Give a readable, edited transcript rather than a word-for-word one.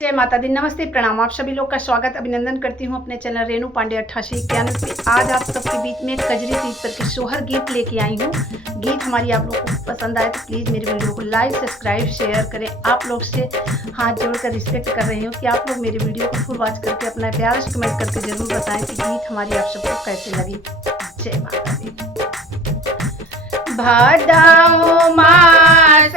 जय माता दी, नमस्ते, प्रणाम। आप सभी लोग का स्वागत अभिनंदन करती हूँ अपने चैनल रेणु पांडे 8891 पे। आज आप सबके बीच में कजरी तीज पर के सोहर गीत लेके आई हूँ। गीत हमारी आप लोगों को पसंद आए तो प्लीज़ मेरे वीडियो को लाइक, सब्सक्राइब, शेयर करें। आप लोग से हाथ जोड़कर रिक्वेस्ट कर रही हूँ कि आप लोग मेरे वीडियो को फुल वॉच करके अपना प्यार से कमेंट करके ज़रूर बताएं कि गीत हमारी आप सबको कैसे लगी। जय माता दी। भादौ मास